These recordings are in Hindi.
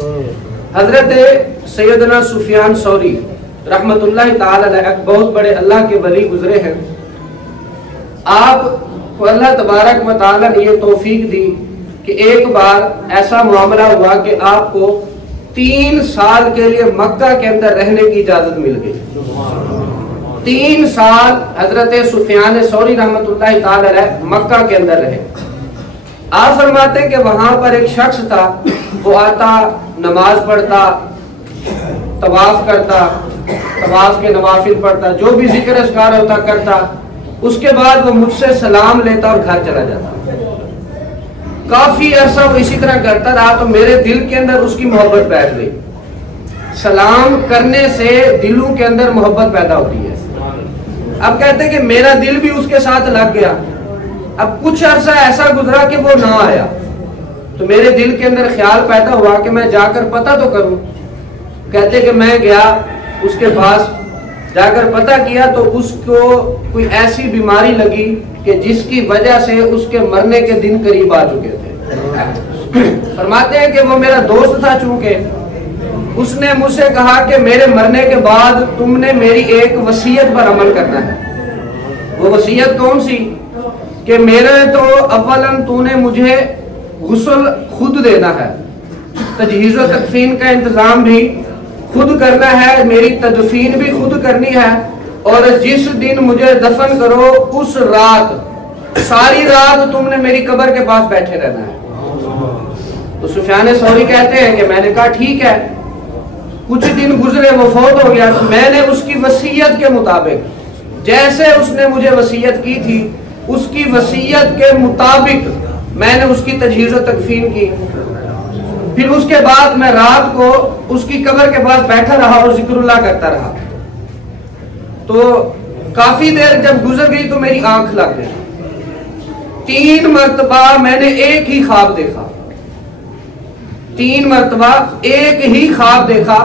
हजरत सैयदना सुफियान सौरी रहमतुल्लाह ताला अलैह एक बहुत बड़े अल्लाह के वली गुजरे हैं। आपको अल्लाह तबारक व तआला ने ये तौफीक दी कि एक बार ऐसा मामला हुआ कि आपको 3 साल के लिए मक्का के अंदर रहने की इजाजत मिल गई। 3 साल हजरत सुफियान सौरी रहमतुल्लाह ताला अलैह मक्का के अंदर रहे। आप फरमाते कि वहां पर एक शख्स था, वो आता, नमाज पढ़ता, तवाफ करता, तवाफ के नवाफिल पढ़ता, जो भी जिक्र अस्कार होता करता, उसके बाद वो मुझसे सलाम लेता और घर चला जाता। काफी अरसा वो इसी तरह करता रहा तो मेरे दिल के अंदर उसकी मोहब्बत बैठ गई। सलाम करने से दिलों के अंदर मोहब्बत पैदा होती है। अब कहते कि मेरा दिल भी उसके साथ लग गया। अब कुछ अरसा ऐसा गुजरा कि वो ना आया तो मेरे दिल के अंदर ख्याल पैदा हुआ कि मैं जाकर पता तो करूं। कहते कि मैं गया उसके पास, जाकर पता किया तो उसको कोई ऐसी बीमारी लगी कि जिसकी वजह से उसके मरने के दिन करीब आ चुके थे। फरमाते हैं कि वो मेरा दोस्त था, चूंकि उसने मुझसे कहा कि मेरे मरने के बाद तुमने मेरी एक वसीयत पर अमल करना है। वो वसीयत कौन सी? कि मेरे तो अव्वलन तूने मुझे गुस्ल खुद देना है, तजहीज़ व तकफीन का इंतजाम भी खुद करना है, मेरी तदफीन भी खुद करनी है, और जिस दिन मुझे दफन करो उस रात सारी रात तुमने मेरी कब्र के पास बैठे रहना है। तो सुफियान सौरी कहते हैं कि मैंने कहा ठीक है। कुछ दिन गुजरे, वो फौत हो गया। तो मैंने उसकी वसीयत के मुताबिक, जैसे उसने मुझे वसीयत की थी, उसकी वसीयत के मुताबिक मैंने उसकी तजहीज़ व तकफीन की। फिर उसके बाद मैं रात को उसकी कब्र के पास बैठा रहा और जिक्रुल्लाह करता रहा। तो काफी देर जब गुजर गई तो मेरी आंख लग गई। 3 मरतबा मैंने एक ही ख्वाब देखा। 3 मरतबा एक ही ख्वाब देखा।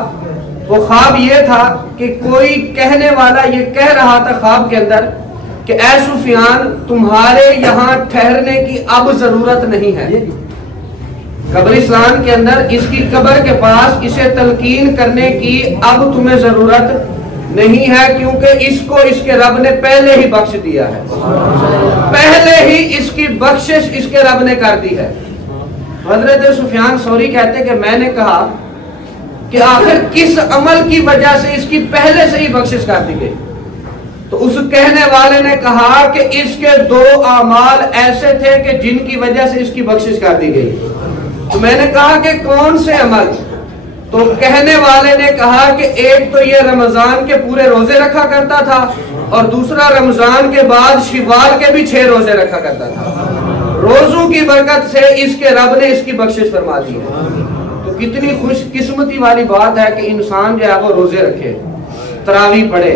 वो ख्वाब ये था कि कोई कहने वाला ये कह रहा था ख्वाब के अंदर कि ऐ सुफियान, तुम्हारे यहाँ ठहरने की अब जरूरत नहीं है। कब्रिस्तान के अंदर इसकी कब्र के पास इसे तलकीन करने की अब तुम्हें जरूरत नहीं है, क्योंकि इसको इसके रब ने पहले ही बख्श दिया है। पहले ही इसकी बख्शिश इसके रब ने कर दी है। हजरत सुफियान सौरी कहते कि मैंने कहा कि आखिर किस अमल की वजह से इसकी पहले से ही बख्शिश कर दी गई? तो उस कहने वाले ने कहा कि इसके 2 अमाल ऐसे थे कि जिनकी वजह से इसकी बख्शिश कर दी गई। तो मैंने कहा कि कौन से अमल? तो कहने वाले ने कहा कि एक तो ये रमजान के पूरे रोजे रखा करता था, और दूसरा रमजान के बाद शिवाल के भी 6 रोजे रखा करता था। रोजों की बरकत से इसके रब ने इसकी बख्शिश फरमा दी है। तो कितनी खुशकिस्मती वाली बात है कि इंसान जो है वो रोजे रखे, तरावी पढ़े,